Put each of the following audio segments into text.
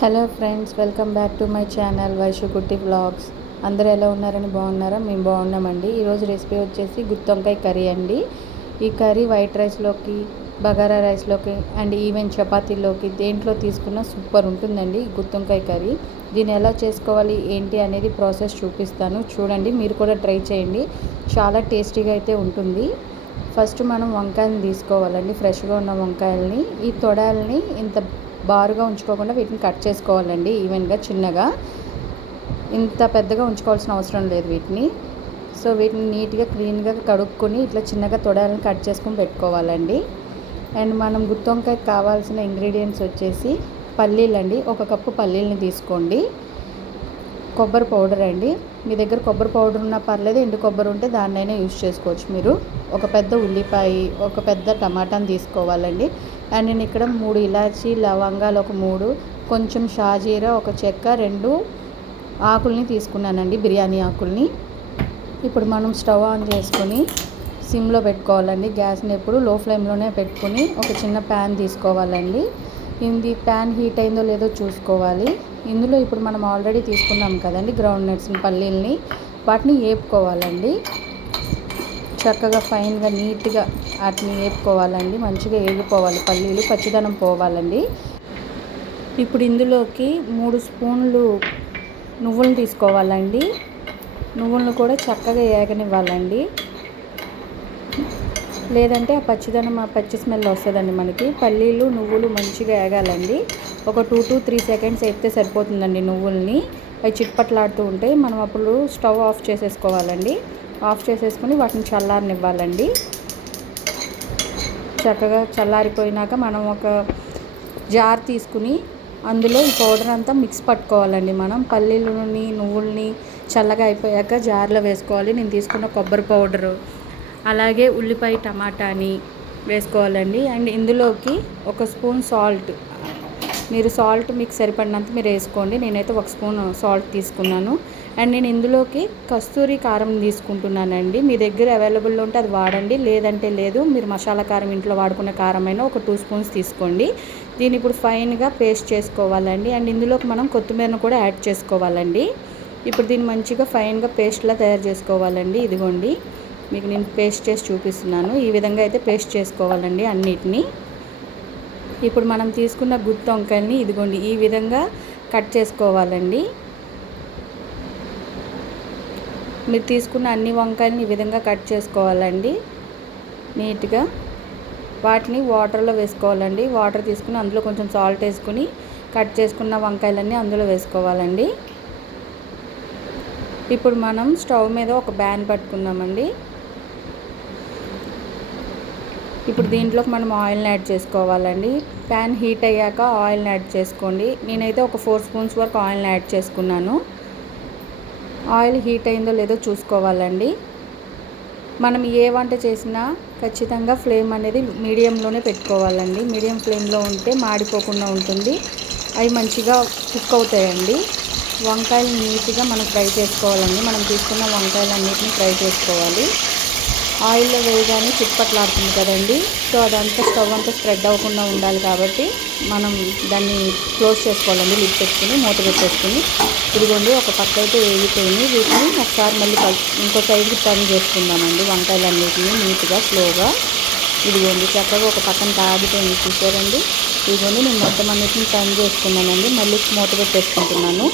Hello friends, welcome back to my channel Vaishu కుట్టి vlogs. అందరూ ఎలా ఉన్నారని బాగున్నారా? మేము బాగున్నామండి. ఈరోజు రెసిపీ వచ్చేసి గుత్తొంకాయ కర్రీ అండి. ఈ కర్రీ వైట్ రైస్లోకి, బగారా రైస్లోకి అండ్ ఈవెన్ చపాతీలోకి దేంట్లో తీసుకున్నా సూపర్ ఉంటుందండి గుత్తొంకాయ కర్రీ. దీన్ని ఎలా చేసుకోవాలి ఏంటి అనేది ప్రాసెస్ చూపిస్తాను, చూడండి. మీరు కూడా ట్రై చేయండి, చాలా టేస్టీగా అయితే ఉంటుంది. ఫస్ట్ మనం వంకాయలను తీసుకోవాలండి, ఫ్రెష్గా ఉన్న వంకాయలని. ఈ తొడాలని ఇంత బారుగా ఉంచుకోకుండా వీటిని కట్ చేసుకోవాలండి, ఈవెన్గా చిన్నగా. ఇంత పెద్దగా ఉంచుకోవాల్సిన అవసరం లేదు వీటిని. సో వీటిని నీట్గా క్లీన్గా కడుక్కొని ఇట్లా చిన్నగా తొడాలను కట్ చేసుకొని పెట్టుకోవాలండి. అండ్ మనం గుత్తొంకాయకి కావాల్సిన ఇంగ్రీడియంట్స్ వచ్చేసి పల్లీలండి. 1 కప్పు పల్లీలని తీసుకోండి. కొబ్బరి పౌడర్ అండి, మీ దగ్గర కొబ్బరి పౌడర్ ఉన్నా పర్లేదు, ఎండు కొబ్బరి ఉంటే దాన్నైనా యూజ్ చేసుకోవచ్చు మీరు. ఒక పెద్ద ఉల్లిపాయ, ఒక పెద్ద టమాటాని తీసుకోవాలండి. అండ్ నేను ఇక్కడ 3 ఇలాచీ లవంగాలు, ఒక 3 కొంచెం షాజీరా, ఒక చెక్క, 2 ఆకుల్ని తీసుకున్నానండి, బిర్యానీ ఆకుల్ని. ఇప్పుడు మనం స్టవ్ ఆన్ చేసుకొని సిమ్లో పెట్టుకోవాలండి. గ్యాస్ని ఎప్పుడు లో ఫ్లేమ్లోనే పెట్టుకుని ఒక చిన్న ప్యాన్ తీసుకోవాలండి. ఇది ప్యాన్ హీట్ అయిందో లేదో చూసుకోవాలి. ఇందులో ఇప్పుడు మనం ఆల్రెడీ తీసుకున్నాం కదండి గ్రౌండ్ నట్స్ని, పల్లీల్ని, వాటిని వేపుకోవాలండి. చక్కగా ఫైన్గా నీట్గా వాటిని వేపుకోవాలండి. మంచిగా వేగిపోవాలి పల్లీలు, పచ్చిదనం పోవాలండి. ఇప్పుడు ఇందులోకి 3 స్పూన్లు నువ్వులను తీసుకోవాలండి. నువ్వులను కూడా చక్కగా వేగనివ్వాలండి, లేదంటే ఆ పచ్చి స్మెల్ వస్తుందండి మనకి. పల్లీలు నువ్వులు మంచిగా వేగాలండి. ఒక 2 to 3 సెకండ్స్ వేస్తే సరిపోతుందండి నువ్వుల్ని. అవి చిట్పట్లాడుతూ ఉంటాయి. మనం అప్పుడు స్టవ్ ఆఫ్ చేసేసుకోవాలండి. ఆఫ్ చేసేసుకొని వాటిని చల్లారనివ్వాలండి. చక్కగా చల్లారిపోయినాక మనం ఒక జార్ తీసుకుని అందులో ఈ పౌడర్ అంతా మిక్స్ పట్టుకోవాలండి. మనం పల్లీలని నువ్వుల్ని చల్లగా అయిపోయాక జార్లో వేసుకోవాలి. నేను తీసుకున్న కొబ్బరి పౌడరు, అలాగే ఉల్లిపాయ టమాటాని వేసుకోవాలండి. అండ్ ఇందులోకి 1 స్పూన్ సాల్ట్, మీరు సాల్ట్ మీకు సరిపడినంత మీరు వేసుకోండి. నేనైతే 1 స్పూన్ సాల్ట్ తీసుకున్నాను. అండ్ నేను ఇందులోకి కస్తూరి కారం తీసుకుంటున్నానండి. మీ దగ్గర అవైలబుల్లో ఉంటే అది వాడండి, లేదంటే లేదు. మీరు మసాలా కారం ఇంట్లో వాడుకునే కారం అయినా ఒక 2 స్పూన్స్ తీసుకోండి. దీన్ని ఇప్పుడు ఫైన్గా పేస్ట్ చేసుకోవాలండి. అండ్ ఇందులోకి మనం కొత్తిమీరను కూడా యాడ్ చేసుకోవాలండి. ఇప్పుడు దీన్ని మంచిగా ఫైన్గా పేస్ట్లా తయారు చేసుకోవాలండి. ఇదిగోండి, మీకు నేను పేస్ట్ చేసి చూపిస్తున్నాను. ఈ విధంగా అయితే పేస్ట్ చేసుకోవాలండి అన్నిటినీ. ఇప్పుడు మనం తీసుకున్న గుత్తి వంకాయల్ని ఇదిగోండి ఈ విధంగా కట్ చేసుకోవాలండి. మీరు తీసుకున్న అన్ని వంకాయలని ఈ విధంగా కట్ చేసుకోవాలండి నీట్గా. వాటిని వాటర్లో వేసుకోవాలండి. వాటర్ తీసుకుని అందులో కొంచెం సాల్ట్ వేసుకుని కట్ చేసుకున్న వంకాయలన్నీ అందులో వేసుకోవాలండి. ఇప్పుడు మనం స్టవ్ మీద ఒక ప్యాన్ పట్టుకుందామండి. ఇప్పుడు దీంట్లోకి మనం ఆయిల్ని యాడ్ చేసుకోవాలండి. ప్యాన్ హీట్ అయ్యాక ఆయిల్ని యాడ్ చేసుకోండి. నేనైతే ఒక 4 స్పూన్స్ వరకు ఆయిల్ని యాడ్ చేసుకున్నాను. ఆయిల్ హీట్ అయిందో లేదో చూసుకోవాలండి. మనం ఏ వంట చేసినా ఖచ్చితంగా ఫ్లేమ్ అనేది మీడియంలోనే పెట్టుకోవాలండి. మీడియం ఫ్లేమ్లో ఉంటే మాడిపోకుండా ఉంటుంది, అవి మంచిగా కుక్ అవుతాయండి. వంకాయలు నీట్గా మనం ఫ్రై చేసుకోవాలండి. మనం తీసుకున్న వంకాయలన్నిటిని ఫ్రై చేసుకోవాలి. ఆయిల్లో వేయగానే చిట్పట్లాడుతుంది కదండి. సో అదంతా స్టవ్ అంతా స్ప్రెడ్ అవ్వకుండా ఉండాలి కాబట్టి మనం దాన్ని క్లోజ్ చేసుకోవాలండి. లిడ్ పెట్టుకుని మూత పెట్టేసుకుని. ఇదిగోండి ఒక పక్క అయితే వేగిపోయింది. వీటిని ఒకసారి మళ్ళీ ఇంకో సైడ్కి టర్న్ చేసుకుందామండి వంకాయలన్నిటిని నీట్గా స్లోగా. ఇదిగోండి చక్కగా ఒక పక్కన కాగిపోయింది, చూసారండి. ఇదిగోండి నేను మొత్తం అన్నిటిని టర్న్ చేసుకున్నానండి. మళ్ళీ మూత పెట్టేసుకుంటున్నాను.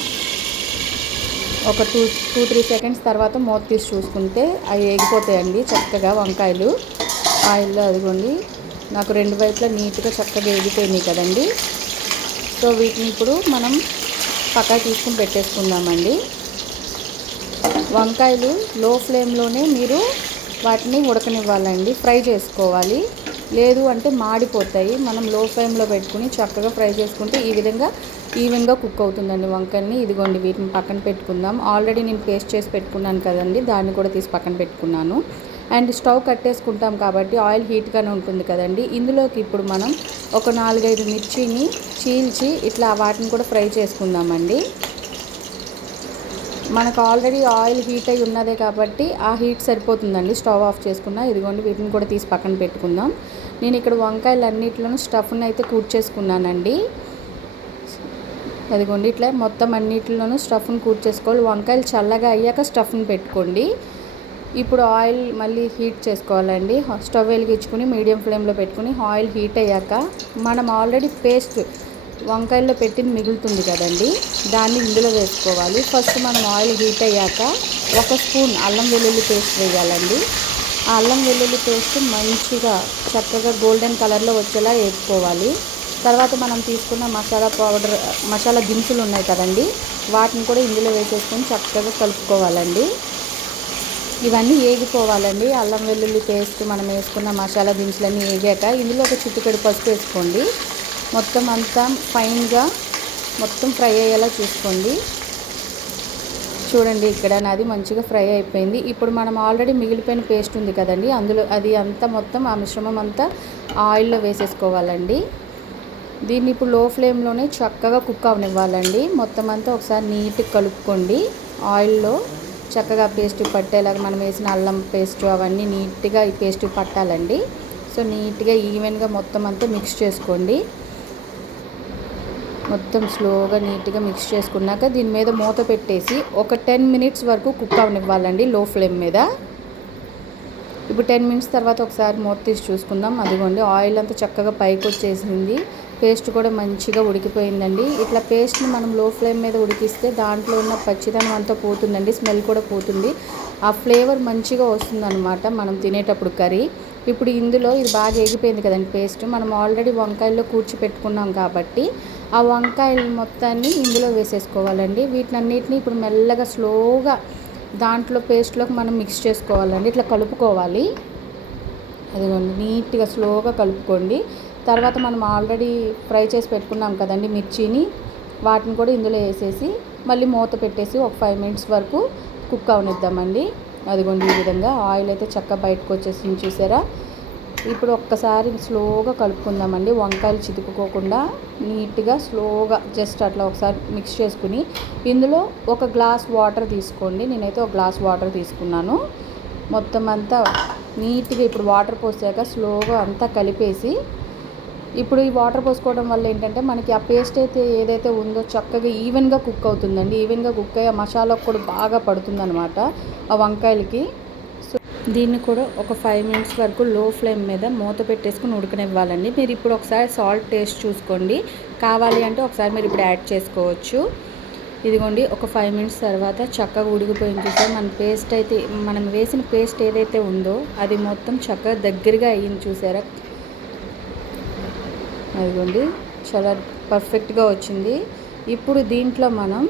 ఒక 2-3 సెకండ్స్ తర్వాత మూత తీసి చూసుకుంటే అవి వేగిపోతాయండి చక్కగా వంకాయలు ఆయిల్లో. అదిగోండి నాకు 2 వైపులా నీట్గా చక్కగా వేగిపోయినాయి కదండి. సో వీటిని ఇప్పుడు మనం పక్కన తీసుకుని పెట్టేసుకుందామండి. వంకాయలు లో ఫ్లేమ్లోనే మీరు వాటిని ఉడకనివ్వాలండి, ఫ్రై చేసుకోవాలి. లేదు అంటే మాడిపోతాయి. మనం లో ఫ్లేమ్లో పెట్టుకుని చక్కగా ఫ్రై చేసుకుంటే ఈ విధంగా ఈవెన్గా కుక్ అవుతుందండి వంకాయని. ఇదిగోండి వీటిని పక్కన పెట్టుకుందాం. ఆల్రెడీ నేను పేస్ట్ చేసి పెట్టుకున్నాను కదండి, దాన్ని కూడా తీసి పక్కన పెట్టుకున్నాను. అండ్ స్టవ్ కట్టేసుకుంటాం కాబట్టి ఆయిల్ హీట్గానే ఉంటుంది కదండి. ఇందులోకి ఇప్పుడు మనం ఒక 4-5 మిర్చిని చీల్చి ఇట్లా వాటిని కూడా ఫ్రై చేసుకుందామండి. మనకు ఆల్రెడీ ఆయిల్ హీట్ అయి ఉన్నదే కాబట్టి ఆ హీట్ సరిపోతుందండి. స్టవ్ ఆఫ్ చేసుకున్నా. ఇదిగోండి వీటిని కూడా తీసి పక్కన పెట్టుకుందాం. నేను ఇక్కడ వంకాయలు అన్నిట్లోనూ స్టఫ్ని అయితే కూర్చేసుకున్నానండి. అదిగోండి ఇట్లా మొత్తం అన్నిటిలోనూ స్టఫ్ని కూర్చేసుకోవాలి. వంకాయలు చల్లగా అయ్యాక స్టఫ్ని పెట్టుకోండి. ఇప్పుడు ఆయిల్ మళ్ళీ హీట్ చేసుకోవాలండి. స్టవ్ వెలిగించుకుని మీడియం ఫ్లేమ్లో పెట్టుకుని ఆయిల్ హీట్ అయ్యాక మనం ఆల్రెడీ పేస్ట్ వంకాయల్లో పెట్టింది మిగులుతుంది కదండి, దాన్ని ఇందులో వేసుకోవాలి. ఫస్ట్ మనం ఆయిల్ హీట్ అయ్యాక 1 స్పూన్ అల్లం వెల్లుల్లి పేస్ట్ వేయాలండి. ఆ అల్లం వెల్లుల్లి పేస్ట్ మంచిగా చక్కగా గోల్డెన్ కలర్లో వచ్చేలా వేసుకోవాలి. తర్వాత మనం తీసుకున్న మసాలా పౌడర్, మసాలా దినుసులు ఉన్నాయి కదండి, వాటిని కూడా ఇందులో వేసేసుకొని చక్కగా కలుపుకోవాలండి. ఇవన్నీ ఏగిపోవాలండి. అల్లం వెల్లుల్లి పేస్ట్, మనం వేసుకున్న మసాలా దినుసులన్నీ వేగాక ఇందులో ఒక చిటికెడు పసుపు వేసుకోండి. మొత్తం అంతా ఫైన్గా మొత్తం ఫ్రై అయ్యేలా చూసుకోండి. చూడండి ఇక్కడ నాది మంచిగా ఫ్రై అయిపోయింది. ఇప్పుడు మనం ఆల్రెడీ మిగిలిపోయిన పేస్ట్ ఉంది కదండి, అందులో అది అంతా మొత్తం ఆ మిశ్రమం అంతా ఆయిల్లో వేసేసుకోవాలండి. దీన్ని ఇప్పుడు లో ఫ్లేమ్లోనే చక్కగా కుక్ అవనివ్వాలండి. మొత్తం అంతా ఒకసారి నీట్గా కలుపుకోండి. ఆయిల్లో చక్కగా పేస్ట్ పట్టేలాగా మనం వేసిన అల్లం పేస్ట్ అవన్నీ నీట్గా ఈ పేస్ట్ పట్టాలండి. సో నీట్గా ఈవెన్గా మొత్తం అంతా మిక్స్ చేసుకోండి. మొత్తం స్లోగా నీట్గా మిక్స్ చేసుకున్నాక దీని మీద మూత పెట్టేసి ఒక 10 మినిట్స్ వరకు కుక్ అవనివ్వాలండి లో ఫ్లేమ్ మీద. ఇప్పుడు 10 మినిట్స్ తర్వాత ఒకసారి మూత తీసి చూసుకుందాం. అదిగోండి ఆయిల్ అంతా చక్కగా పైకి వచ్చేసింది, పేస్ట్ కూడా మంచిగా ఉడికిపోయిందండి. ఇట్లా పేస్ట్ని మనం లో ఫ్లేమ్ మీద ఉడికిస్తే దాంట్లో ఉన్న పచ్చిదనం అంతా పోతుందండి, స్మెల్ కూడా పోతుంది, ఆ ఫ్లేవర్ మంచిగా వస్తుందన్నమాట మనం తినేటప్పుడు కర్రీ. ఇప్పుడు ఇందులో ఇది బాగా ఎగిపోయింది కదండి పేస్ట్, మనం ఆల్రెడీ వంకాయల్లో కూర్చిపెట్టుకున్నాం కాబట్టి ఆ వంకాయలు మొత్తాన్ని ఇందులో వేసేసుకోవాలండి. వీటినన్నిటిని ఇప్పుడు మెల్లగా స్లోగా దాంట్లో పేస్ట్లోకి మనం మిక్స్ చేసుకోవాలండి. ఇట్లా కలుపుకోవాలి. అదిగోండి నీట్గా స్లోగా కలుపుకోండి. తర్వాత మనం ఆల్రెడీ ఫ్రై చేసి పెట్టుకున్నాం కదండి మిర్చిని, వాటిని కూడా ఇందులో వేసేసి మళ్ళీ మూత పెట్టేసి ఒక 5 మినిట్స్ వరకు కుక్ అవనిద్దామండి. అదిగోండి ఈ విధంగా ఆయిల్ అయితే చక్కగా బయటకు వచ్చేసింది చూసారా. ఇప్పుడు ఒక్కసారి స్లోగా కలుపుకుందామండి, వంకాయలు చితుకుకోకుండా నీట్గా స్లోగా జస్ట్ అట్లా ఒకసారి మిక్స్ చేసుకుని ఇందులో ఒక గ్లాస్ వాటర్ తీసుకోండి. నేనైతే ఒక గ్లాస్ వాటర్ తీసుకున్నాను. మొత్తం అంతా నీట్గా ఇప్పుడు వాటర్ పోసాక స్లోగా అంతా కలిపేసి, ఇప్పుడు ఈ వాటర్ పోసుకోవడం వల్ల ఏంటంటే మనకి ఆ పేస్ట్ అయితే ఏదైతే ఉందో చక్కగా ఈవెన్గా కుక్ అవుతుందండి. ఈవెన్గా కుక్ అయ్యి ఆ మసాలాకు కూడా బాగా పడుతుందన్నమాట ఆ వంకాయలకి. సో దీన్ని కూడా ఒక 5 మినిట్స్ వరకు లో ఫ్లేమ్ మీద మూత పెట్టేసుకుని ఉడకనివ్వాలండి. మీరు ఇప్పుడు ఒకసారి సాల్ట్ టేస్ట్ చూసుకోండి, కావాలి అంటే ఒకసారి మీరు ఇప్పుడు యాడ్ చేసుకోవచ్చు. ఇదిగోండి ఒక 5 మినిట్స్ తర్వాత చక్కగా ఉడికిపోయింది చూసారా. మన పేస్ట్ అయితే, మనం వేసిన పేస్ట్ ఏదైతే ఉందో అది మొత్తం చక్కగా దగ్గరగా అయ్యింది చూసారా. అదిగోండి చాలా పర్ఫెక్ట్గా వచ్చింది. ఇప్పుడు దీంట్లో మనం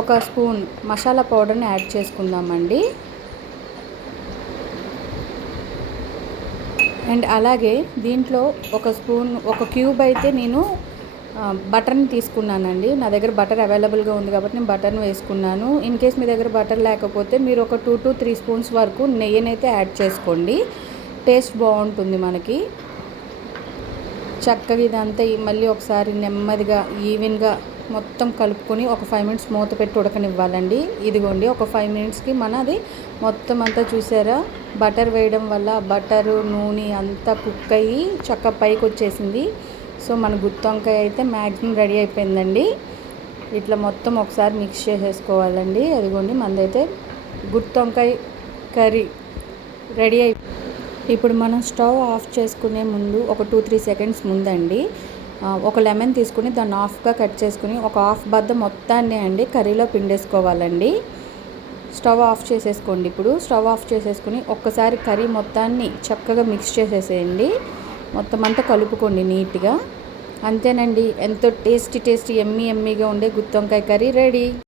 1 స్పూన్ మసాలా పౌడర్ని యాడ్ చేసుకుందామండి. అండ్ అలాగే దీంట్లో 1 స్పూన్, 1 క్యూబ్ అయితే నేను బటర్ని తీసుకున్నానండి. నా దగ్గర బటర్ అవైలబుల్గా ఉంది కాబట్టి నేను బటర్ని వేసుకున్నాను. ఇన్ కేస్ మీ దగ్గర బటర్ లేకపోతే మీరు ఒక 2 to 3 స్పూన్స్ వరకు నెయ్యినైతే యాడ్ చేసుకోండి, టేస్ట్ బాగుంటుంది మనకి. చక్కగా ఇదంతా మళ్ళీ ఒకసారి నెమ్మదిగా ఈవెన్గా మొత్తం కలుపుకొని ఒక 5 మినిట్స్ మూత పెట్టి ఉడకనివ్వాలండి. ఇదిగోండి ఒక 5 మినిట్స్కి మనది మొత్తం అంతా చూసారా, బటర్ వేయడం వల్ల బటరు నూనె అంతా కుక్ అయ్యి చక్కగా పైకి వచ్చేసింది. సో మన గుత్తి వంకాయ అయితే మ్యాక్సిమం రెడీ అయిపోయిందండి. ఇట్లా మొత్తం ఒకసారి మిక్స్ చేసేసుకోవాలండి. అదిగోండి మనదైతే గుత్తి వంకాయ కర్రీ రెడీ ఇప్పుడు మనం స్టవ్ ఆఫ్ చేసుకునే ముందు ఒక 2-3 సెకండ్స్ ముందండి ఒక లెమన్ తీసుకుని దాన్ని హాఫ్గా కట్ చేసుకుని ఒక హాఫ్ బద్ద మొత్తాన్ని అండి కర్రీలో పిండేసుకోవాలండి. స్టవ్ ఆఫ్ చేసేసుకోండి. ఇప్పుడు స్టవ్ ఆఫ్ చేసేసుకుని ఒక్కసారి కర్రీ మొత్తాన్ని చక్కగా మిక్స్ చేసేసేయండి. మొత్తం అంతా కలుపుకోండి నీట్గా. అంతేనండి, ఎంతో టేస్టీ ఎమ్మీగా ఉండే గుత్తి వంకాయ కర్రీ రెడీ.